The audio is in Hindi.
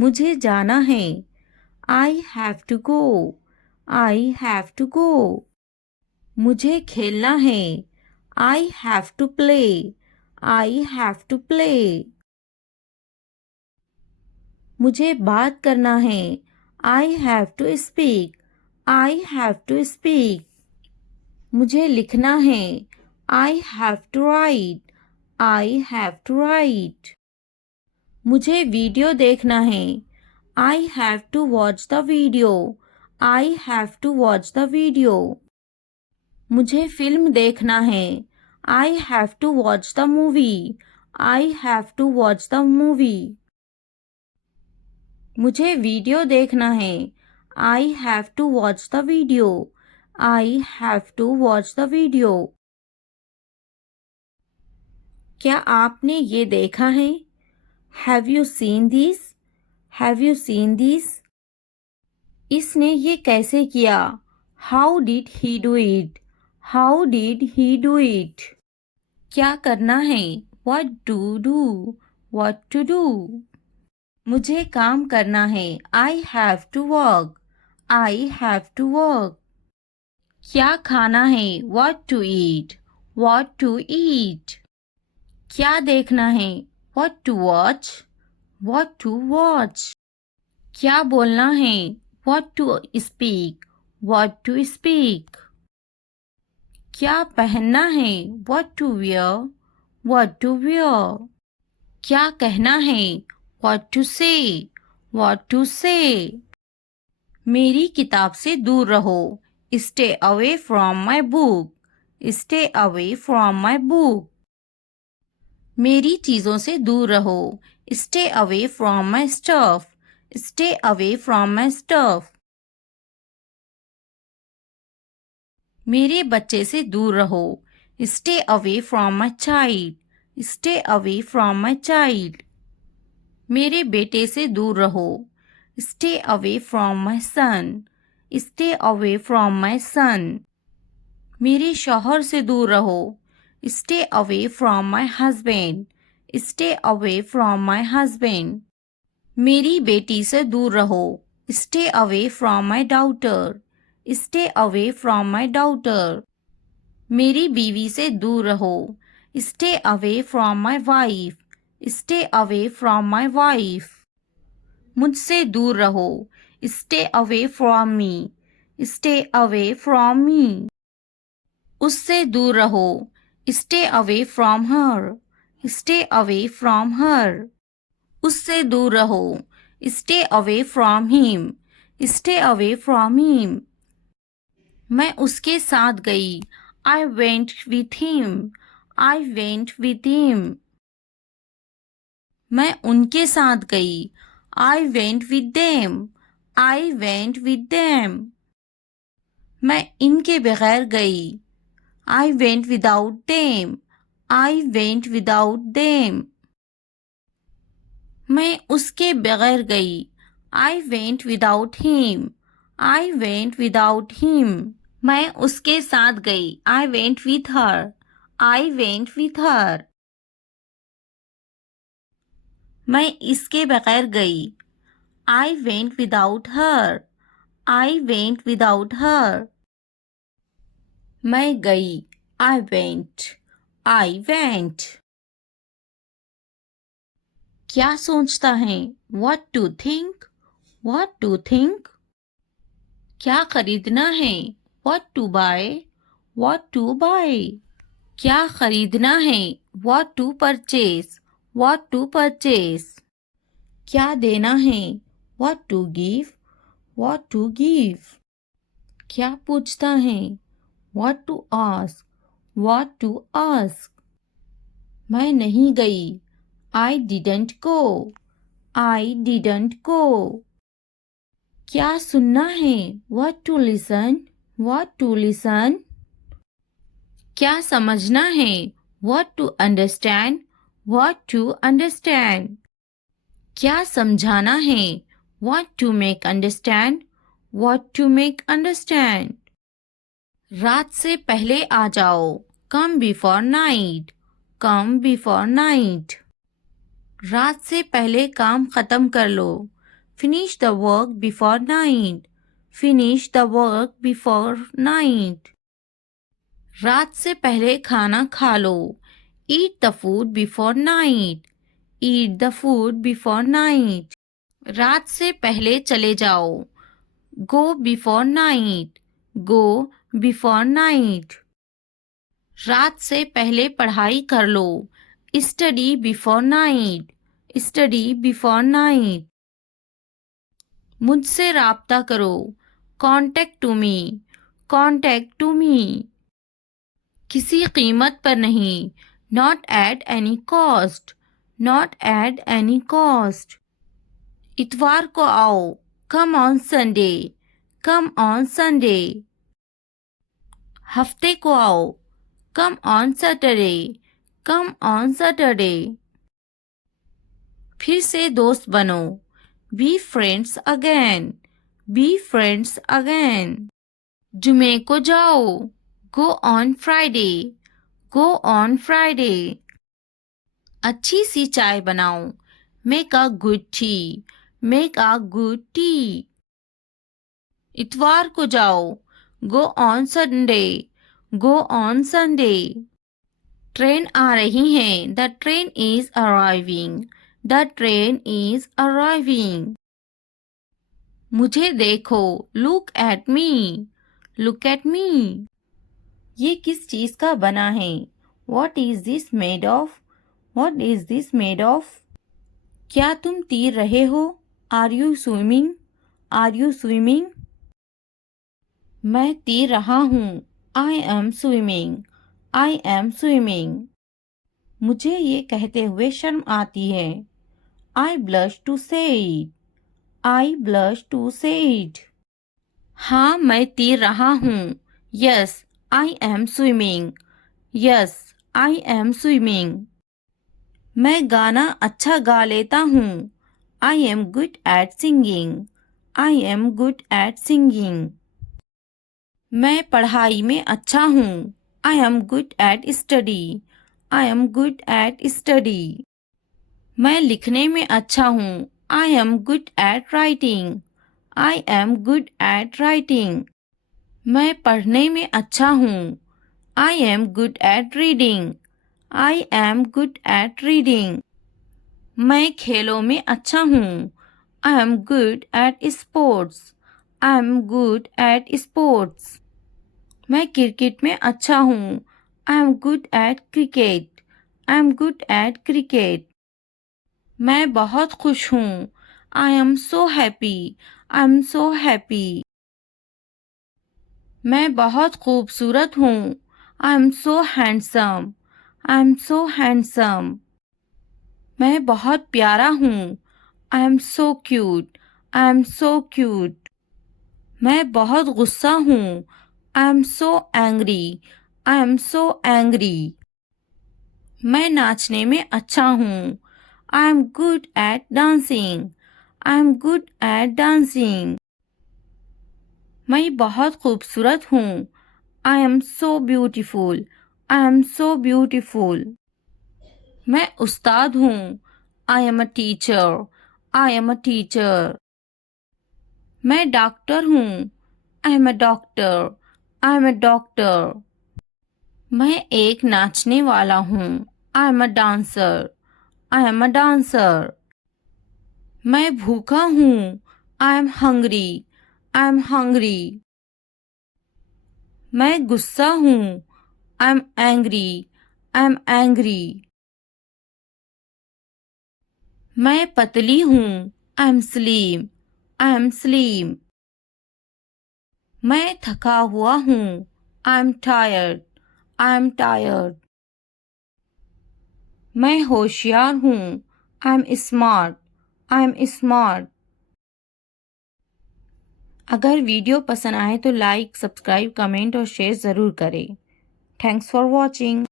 मुझे जाना है। I have to go. I have to go. मुझे खेलना है। I have to play. I have to play. मुझे बात करना है। I have to speak. I have to speak. मुझे लिखना है। I have to write. I have to write. मुझे वीडियो देखना है। I have to watch the video. I have to watch the video. मुझे फिल्म देखना है। I have to watch the movie. I have to watch the movie. मुझे वीडियो देखना है। I have to watch the video. I have to watch the video. क्या आपने ये देखा है? Have you seen this? Have you seen this? इसने ये कैसे किया? How did he do it? How did he do it? क्या करना है? What to do? What to do? मुझे काम करना है। I have to work. I have to work. क्या खाना है? What to eat? What to eat? क्या देखना है? What to watch? What to watch? क्या बोलना है? What to speak? What to speak? क्या पहनना है? What to wear? What to wear? क्या कहना है? What to say? What to say? मेरी किताब से दूर रहो। Stay away from my book. Stay away from my book. मेरी चीज़ों से दूर रहो। Stay away from my stuff. Stay away from my stuff. मेरे बच्चे से दूर रहो। Stay away from my child. Stay away from my child. मेरे बेटे से दूर रहो। Stay away from my son. Stay away from my son. मेरे शौहर से दूर रहो। Stay away from my husband. Stay away from my husband. मेरी बेटी से दूर रहो। Stay away from my daughter. Stay away from my daughter. मेरी बीवी से दूर रहो। Stay away from my wife. Stay away from my wife. मुझसे दूर रहो। Stay away from me. Stay away from me. उससे दूर रहो। Stay away from her. Stay away from her. उससे दूर रहो। Stay away from him. Stay away from him. मैं उसके साथ गई। I went with him. I went with him. मैं उनके साथ गई। I went with them. I went with them. मैं इनके बगैर गई। I went without them. I went without them. मैं उसके बगैर गई। I went without him. I went without him. मैं उसके साथ गई। I went with her. I went with her. मैं इसके बगैर गई। I went without her. I went without her. मैं गई। I went. I went. क्या सोचता है? What to think? What to think? क्या खरीदना है? What to buy? What to buy? क्या खरीदना है? What to purchase? What to purchase? क्या देना है? What to give? What to give? क्या पूछता है? What to ask? What to ask? मैं नहीं गई। I didn't go. I didn't go. क्या सुनना है? What to listen? What to listen? क्या समझना है? What to understand? What to understand? क्या समझाना है? What to make understand? What to make understand? रात से पहले आ जाओ। Come before night. Come before night. रात से पहले काम खत्म कर लो। Finish the work before night. Finish the work before night. रात से पहले खाना खा लो. Eat the food before night. Eat the food before night. रात से पहले चले जाओ. Go before night. Go before night. रात से पहले पढ़ाई कर लो. Study before night. Study before night. मुझसे राब्ता करो. Contact to me. Contact to me. किसी कीमत पर नहीं. Not at any cost. Not at any cost. इतवार को आओ. Come on Sunday. Come on Sunday. हफ्ते को आओ. Come on Saturday. Come on Saturday. फिर से दोस्त बनो. Be friends again. Be friends again. जुमे को जाओ. Go on Friday. Go on Friday. अच्छी सी चाय बनाओ. Make a good tea. Make a good tea. इतवार को जाओ. Go on Sunday. Go on Sunday. Train आ रही है. The train is arriving. The train is arriving. मुझे देखो. Look at me. Look at me. ये किस चीज का बना है? What is this made of? What is this made of? क्या तुम तैर रहे हो? Are you swimming? Are you swimming? मैं तैर रहा हूँ. I am swimming. I am swimming. मुझे ये कहते हुए शर्म आती है. I blush to say it. I blush to say it. हाँ मैं तैर रहा हूँ. Yes, I am swimming. Yes, I am swimming. मैं गाना अच्छा गा लेता हूँ. I am good at singing. I am good at singing. मैं पढ़ाई में अच्छा हूँ. I am good at study. I am good at study. मैं लिखने में अच्छा हूँ. I am good at writing. I am good at writing. मैं पढ़ने में अच्छा हूँ. I am good at reading. I am good at reading. मैं खेलों में अच्छा हूँ. I am good at sports. I am good at sports. मैं क्रिकेट में अच्छा हूँ. I am good at cricket. I am good at cricket. मैं बहुत खुश हूँ. I am so happy. I am so happy. मैं बहुत खूबसूरत हूँ. I am so handsome. I am so handsome. मैं बहुत प्यारा हूँ. I am so cute. I am so cute. मैं बहुत गुस्सा हूँ. I am so angry. I am so angry. मैं नाचने में अच्छा हूँ. I am good at dancing. I am good at dancing. मैं बहुत खूबसूरत हूँ. I am so beautiful. I am so beautiful. मैं उस्ताद हूँ. I am a teacher. I am a teacher. मैं डॉक्टर हूँ. I am a doctor. I am a doctor. मैं एक नाचने वाला हूँ. I am a dancer. I am a dancer. मैं भूखा हूँ. I am hungry. I am hungry. मैं गुस्सा हूँ. I am angry. I am angry. मैं पतली हूँ. I am slim. I am slim. मैं थका हुआ हूँ. I am tired. I am tired. मैं होशियार हूँ. I am smart. I am smart. अगर वीडियो पसंद आए तो लाइक, सब्सक्राइब, कमेंट और शेयर ज़रूर करें. Thanks for watching.